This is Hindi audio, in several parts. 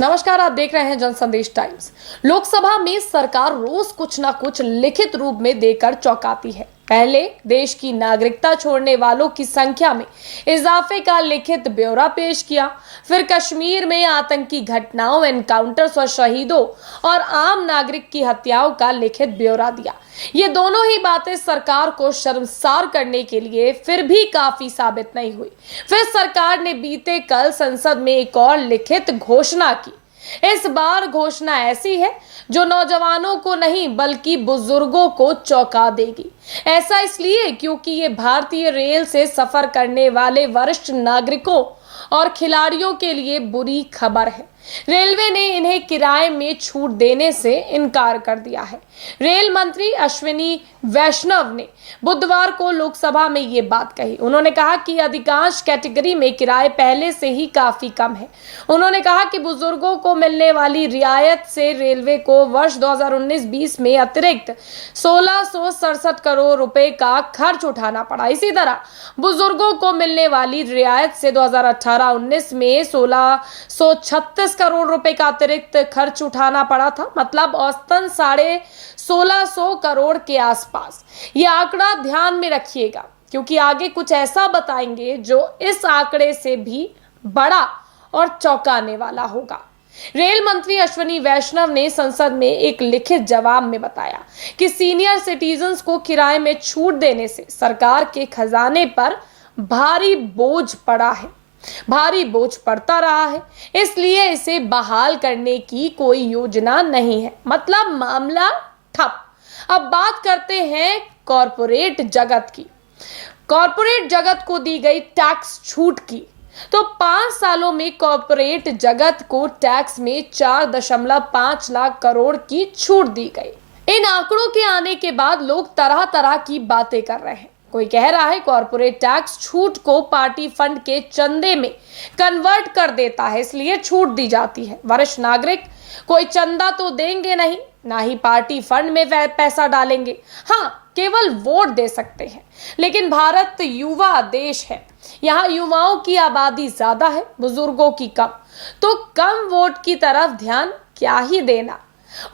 नमस्कार, आप देख रहे हैं जन संदेश टाइम्स। लोकसभा में सरकार रोज कुछ ना कुछ लिखित रूप में देकर चौंकाती है। पहले देश की नागरिकता छोड़ने वालों की संख्या में इजाफे का लिखित ब्यौरा पेश किया, फिर कश्मीर में आतंकी घटनाओं, एनकाउंटर्स और शहीदों और आम नागरिक की हत्याओं का लिखित ब्यौरा दिया। ये दोनों ही बातें सरकार को शर्मसार करने के लिए फिर भी काफी साबित नहीं हुई। फिर सरकार ने बीते कल संसद में एक और लिखित घोषणा की। इस बार घोषणा ऐसी है जो नौजवानों को नहीं बल्कि बुजुर्गों को चौंका देगी। ऐसा इसलिए क्योंकि ये भारतीय रेल से सफर करने वाले वरिष्ठ नागरिकों और खिलाड़ियों के लिए बुरी खबर है। रेलवे ने इन्हें किराए में छूट देने से इनकार कर दिया है। रेल मंत्री अश्विनी वैष्णव ने बुधवार को लोकसभा में ये बात कही। उन्होंने कहा कि अधिकांश कैटेगरी में किराए पहले से ही काफी कम है। उन्होंने कहा कि बुजुर्गों को मिलने वाली रियायत से रेलवे को वर्ष 2019-20 में अतिरिक्त 1667 करोड़ रुपए का खर्च उठाना पड़ा। इसी तरह बुजुर्गों को मिलने वाली रियायत से 2018-19 में 1636 करोड़ रुपए का अतिरिक्त खर्च उठाना पड़ा था। मतलब औसतन 1650 करोड़ के आसपास। ये आंकड़ा ध्यान में रखिएगा क्योंकि आगे कुछ ऐसा बताएंगे जो इस आंकड़े से भी बड़ा और चौंकाने वाला होगा। रेल मंत्री अश्विनी वैष्णव ने संसद में एक लिखित जवाब में बताया कि सीनियर सिटीजन्स को किराए में छूट देने से सरकार के खजाने पर भारी बोझ पड़ता रहा है, इसलिए इसे बहाल करने की कोई योजना नहीं है। मतलब मामला ठप। अब बात करते हैं कॉरपोरेट जगत की। कॉरपोरेट जगत को दी गई टैक्स छूट की। तो 5 सालों में कॉरपोरेट जगत को टैक्स में 4.5 लाख करोड़ की छूट दी गई। इन आंकड़ों के आने के बाद लोग तरह तरह की बातें कर रहे हैं। कोई कह रहा है कॉरपोरेट टैक्स छूट को पार्टी फंड के चंदे में कन्वर्ट कर देता है, इसलिए छूट दी जाती है। वरिष्ठ नागरिक कोई चंदा तो देंगे नहीं, ना ही पार्टी फंड में पैसा डालेंगे। हाँ, केवल वोट दे सकते हैं। लेकिन भारत युवा देश है, यहाँ युवाओं की आबादी ज्यादा है, बुजुर्गों की कम। तो कम वोट की तरफ ध्यान क्या ही देना।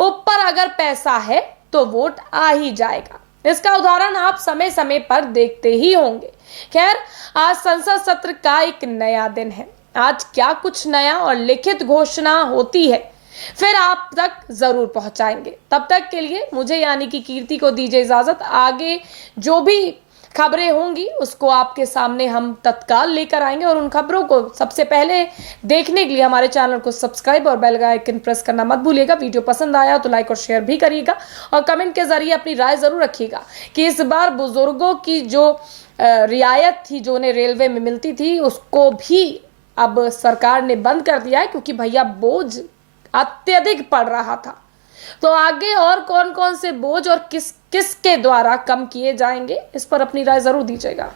ऊपर अगर पैसा है तो वोट आ ही जाएगा। इसका उदाहरण आप समय समय पर देखते ही होंगे। खैर, आज संसद सत्र का एक नया दिन है। आज क्या कुछ नया और लिखित घोषणा होती है फिर आप तक जरूर पहुंचाएंगे। तब तक के लिए मुझे यानी कि कीर्ति को दीजिए इजाजत। आगे जो भी खबरें होंगी उसको आपके सामने हम तत्काल लेकर आएंगे और उन खबरों को सबसे पहले देखने के लिए हमारे चैनल को सब्सक्राइब और बेल आइकन प्रेस करना मत भूलिएगा। वीडियो पसंद आया तो लाइक और शेयर भी करिएगा और कमेंट के जरिए अपनी राय जरूर रखिएगा कि इस बार बुजुर्गों की जो रियायत थी जो उन्हें रेलवे में मिलती थी उसको भी अब सरकार ने बंद कर दिया है क्योंकि भैया बोझ अत्यधिक पड़ रहा था। तो आगे और कौन कौन से बोझ और किस किस के द्वारा कम किए जाएंगे इस पर अपनी राय जरूर दीजिएगा।